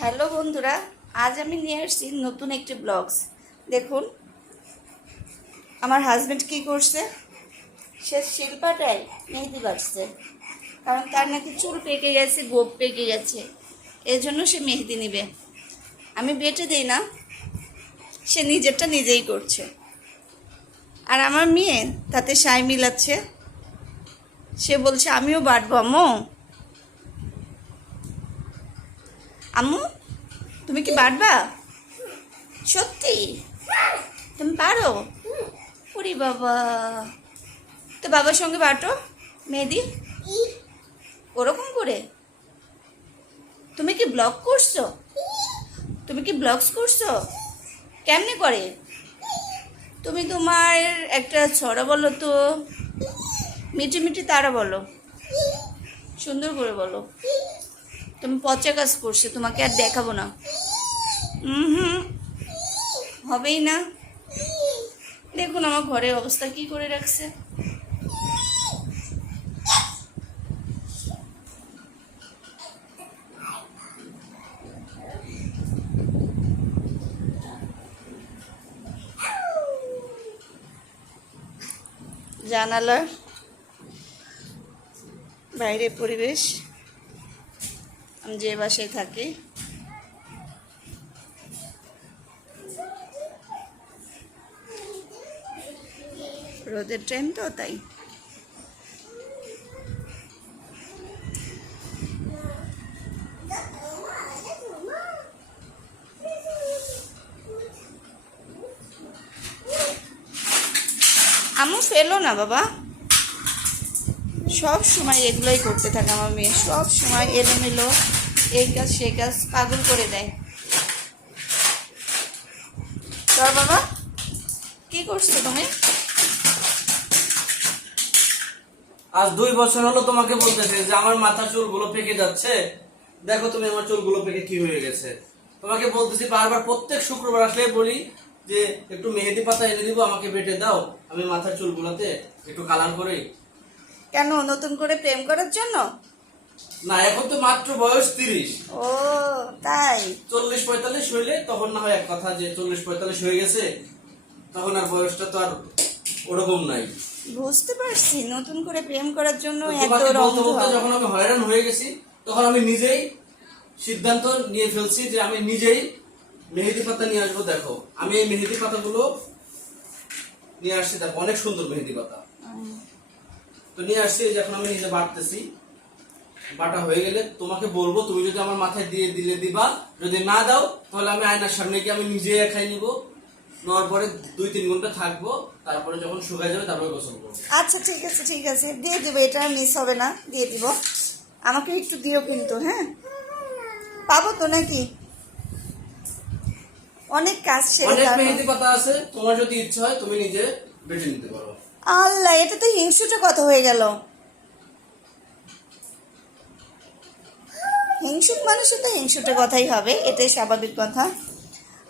Hello বন্ধুরা, আজ আমি নিয়ে আসছি নতুন একটি ব্লগস দেখুন, আমার হাজব্যান্ড কি করছে? সে শিল্পাটায় মেহেদি বাজছে কারণ তার নাকি চুল পেকে গেছে, গোপ পেকে গেছে। এর জন্য সে মেহেদি নেবে। আমি বেটে দিই না, সে নিজেরটা নিজেই করছে। আর আমার মেয়ে, তাতে সাই মিলাচ্ছে। সে বলছে, আমিও বাটবো, আম্মু। আম্মু, তুমি কি বাটবা সত্যি? তুমি পারো? ওরে বাবা। তো বাবার সঙ্গে বাটো মেহেদি? ওরকম করে? তুমি কি ব্লগ করছ? তুমি কি ব্লগস করছ? কেমনে করে? তুমি তোমার একটা ছড়া বলো তো। মিটি মিটি তারা বলো। সুন্দর করে বলো। তুমি পচা কাজ করছ, তোমাকে আর দেখাবো না। হুম হবেই না। দেখুন আমার ঘরের অবস্থা কি করে রাখছে। জানালার বাইরের পরিবেশ। যে বাসায় থাকি। রোদের ট্রেন তো, তাই। আমু ফেলো না বাবা। সব সময় এগুলোই করতে থাকে আমার মেয়ে। সব সময় এলোমেলো। এই কাজ সে কাজ পাগল করে দেয়। তোর বাবা কি করছ তুমি? আজ দুই বছর হলো তোমাকে বলতেছে যে আমার মাথার চুলগুলো পেকে যাচ্ছে। দেখো তুমি আমার চুলগুলো পেকে কি হয়ে গেছে। তোমাকে বলতেছি বারবার প্রত্যেক শুক্রবার আসলে বলি যে একটু মেহেদি পাতা এনে দিব আমাকে বেটে দাও। আমি মাথার চুলগুলোতে একটু কালার করি। কেন? নতুন করে প্রেম করার জন্য? না এখন তো মাত্র বয়স তিরিশ। ও তাই? চল্লিশ পঁয়তাল্লিশ হইলে তখন না হয় এক কথা যে চল্লিশ পঁয়তাল্লিশ হয়ে গেছে তখন আর বয়সটা তো আর ওরকম নাই। বুঝতে পারছি নতুন করে প্রেম করার জন্য এত রং যখন আমি হয়রান হয়ে গেছি তখন আমি নিজেই সিদ্ধান্ত নিয়ে ফেলছি যে আমি নিজেই মেহেদি পাতা নিয়ে আসব দেখো। আমি এই মেহেদি পাতাগুলো নিয়ে আসছি দেখো অনেক সুন্দর মেহেদি পাতা। তো নিয়ে আসছি এই যে এখন আমি নিজে বাটতেছি। বাটা হয়ে গেলে তোমাকে বলব তুমি যদি আমার মাথায় দিয়ে দিলে দিবা যদি না দাও তাহলে আমি আয়নার সামনে গিয়ে আমি নিজে খাই নিব। নেওয়ার পরে দুই তিন ঘণ্টা থাকব তারপরে যখন শুকায় যাবে তারপরে গোসল করব। আচ্ছা ঠিক আছে ঠিক আছে। দিয়ে দেবো এটা মিস হবে না। দিয়ে দিব। আমাকে একটু দিও কিন্তু হ্যাঁ? পাবো তো নাকি? অনেক কাজ সেরে অনেক মেহেদি পাতা আছে তোমার যদি ইচ্ছা হয় তুমি নিজে বেটে নিতে পারো। আল্লাহ এটা তো হিংসুটা কথা হয়ে গেল। হিংসুক মানুষের তো হিংসুটা কথাই হবে, এটাই স্বাভাবিক কথা।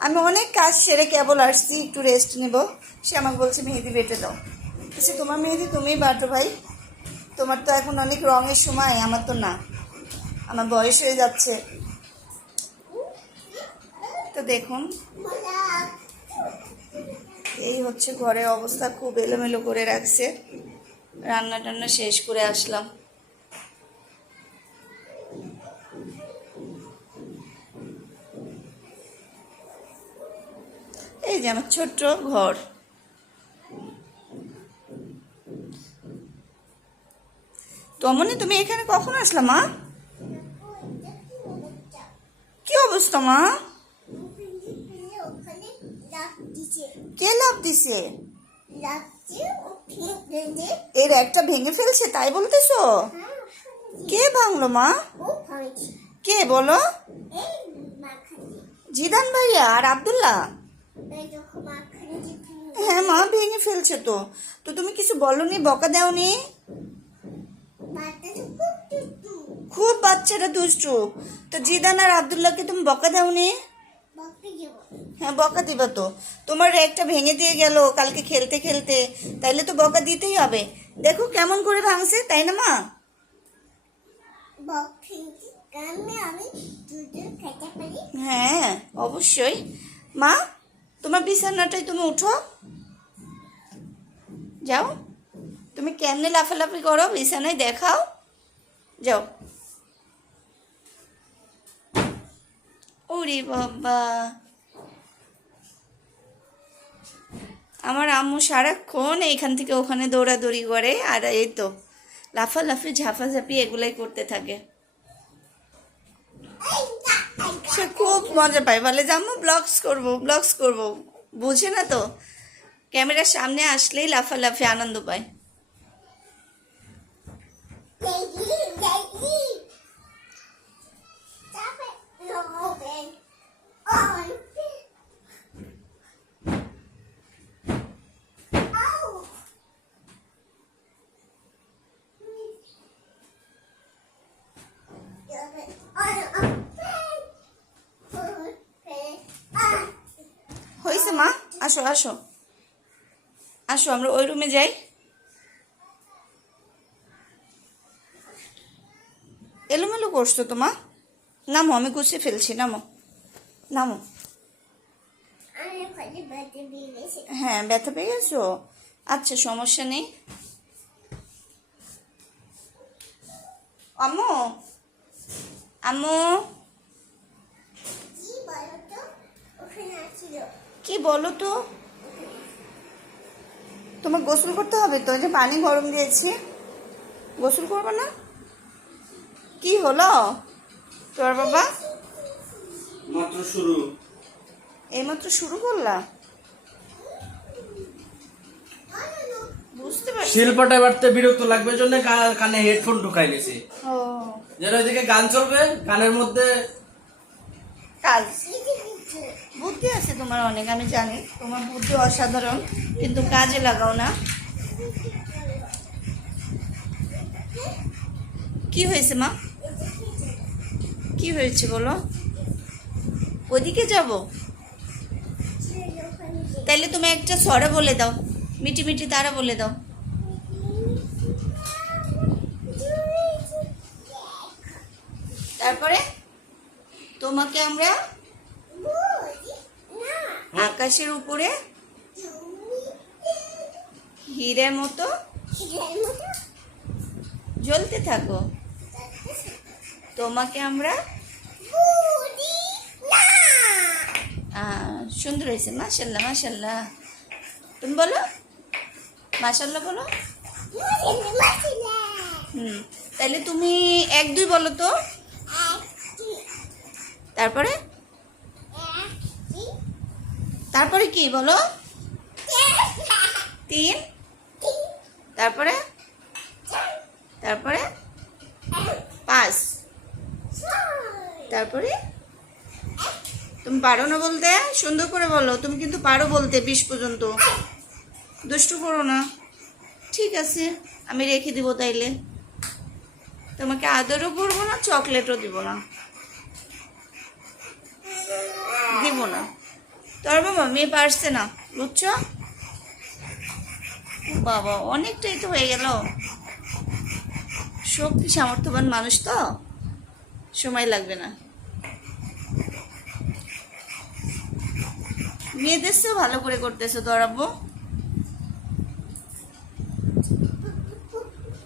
আমি অনেক কাজ সেরে কেবল আসছি, একটু রেস্ট নেব। সে আমাকে বলছে, মেহেদি বেটে দাও। বলছে, তোমার মেহেদি তুমিই বাটো ভাই। তোমার তো এখন অনেক রঙের সময়, আমার তো না। আমার বয়স হয়ে যাচ্ছে। তো দেখুন, এই হচ্ছে ঘরের অবস্থা, খুব এলোমেলো করে রাখছে। রান্না টান্না শেষ করে আসলাম। যে আমার ছোট্ট ঘর। তমনি, তুমি এখানে কখন আসলা মা? কি অবস্থা মা? কে লাভ দিছে? এর একটা ভেঙে ফেলছে, তাই বলতেছো? কে ভাঙলো মা? কে বলো? জিদান ভাইয়া আর আব্দুল্লাহ? হ্যাঁ মা ভেঙে ফেলছে তো। তো তুমি কিছু বলনি? বকা দেওনি? খুব বাচ্চারা দুষ্টু। তো জিদান আর আব্দুল্লাহকে তুমি বকা দাওনি? হ্যাঁ বকা দিবা তো। তোমার একটা ভেঙে দিয়ে গেল কালকে খেলতে খেলতে। তাইলে তো বকা দিতেই হবে। দেখো কেমন করে ভাঙছে, তাই না, মা? পারি অবশ্যই। মা তোমার বিছানাটাই তুমি উঠো। যাও। তুমি কেমনে লাফালাফি করো, বিছানায় দেখাও। যাও। ওরে বাবা। আমার আম্মু সারাক্ষণ এইখান থেকে ওখানে দৌড়াদৌড়ি করে, আর এই তো লাফালাফি ঝাফাঝাপি এগুলাই করতে থাকে। সে খুব মজা পাই। বলে যে, আম্মু ব্লগস করব ব্লগস করব। বুঝে না তো। ক্যামেরার সামনে আসলেই লাফালাফি, আনন্দ পায় হয়েছে মা আসো আসো। আসো, আমরা ওই রুমে যাই। এলোমেলো করছ তোমা নামো, আমি গুছিয়ে ফেলছি, নামো। নামো। হ্যাঁ ব্যথা পেয়ে গেছো? আচ্ছা সমস্যা নেই। আম্মু। আম্মু। কি বলো তো? তোমার গোসল করতে হবে তো? যে পানি গরম দিয়েছি। গোসল করবে না? কি হলো? তোর বাবা? মাত্র শুরু। এইমাত্র শুরু করলা? বুঝতে পারছি। শিল্পটা বাড়তে বিরক্ত লাগবে জন্য কা- কানে হেডফোন ঢুকাই নিছি ও। যেন ওইদিকে গান চলবে গানের মধ্যে কাজ। বুদ্ধি আছে তোমার অনেক, আমি জানি। তোমার বুদ্ধি অসাধারণ, কিন্তু কাজে লাগাও না। কি হয়েছে, মা? কি হয়েছে বলো? ওদিকে যাব? তাইলে তুমি একটা সরে বলে দাও, মিটি মিটি তারা বলে দাও। তারপরে তোমাকে আমরা আকাশের উপরে হিরের মতো জ্বলতে থাকো। তোমাকে আমরা সুন্দর হয়েছে মাসাল্লাহ মাসাল্লাহ তুমি বলো? মাসাল্লাহ বলো? হুম তাহলে তুমি এক দুই বলো তো। তারপরে? তারপরে কি বলো? তিন। তারপরে? তারপরে? পাঁচ। তারপরে? তুমি পারো না বলতে? সুন্দর করে বলো। তুমি কিন্তু পারো বলতে বিশ পর্যন্ত। দুষ্টু করো না। ঠিক আছে আমি রেখে দিব তাইলে। তোমাকে আদরও করব না চকলেটও দিব না। দিব না। তোর বাবা মেয়ে পারছে না। বুঝছ? বাবা, অনেকটাই তো হয়ে গেল। শক্তি সামর্থ্যবান মানুষ তো? সময় লাগবে না। মেয়েদের চেয়েও ভালো করে করতেছো তোর আব্বু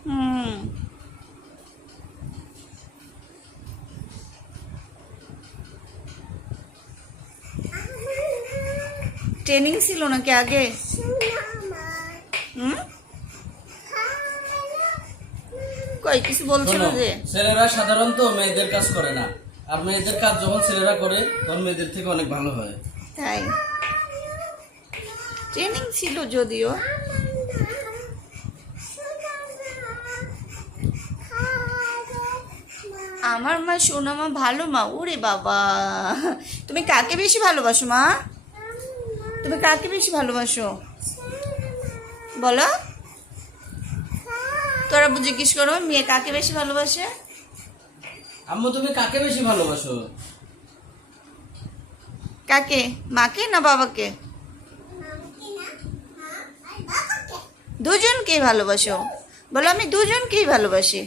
হুম। ছিল নাকি আগে? কই কিছু বলছিল যে? ছেলেরা সাধারণত মেয়েদের কাজ করে না। আর মেয়েদের কাজ যখন ছেলেরা করে তখন মেয়েদের থেকে অনেক ভালো হয়। তাই? ট্রেনিং ছিল যদিও। আমার মা সোনা মা ভালো মা ওরে বাবা। তুমি কাকে বেশি ভালোবাসো মা? তুমি কাকে বেশি ভালোবাসো? বলো। তোরা জিজ্ঞেস করো মেয়ে কাকে বেশি ভালোবাসে? আম্মু তুমি কাকে বেশি ভালোবাসো? কাকে? মাকে না বাবাকে? দুজনকেই ভালোবাসো। বলো আমি দুজনকেই ভালোবাসি।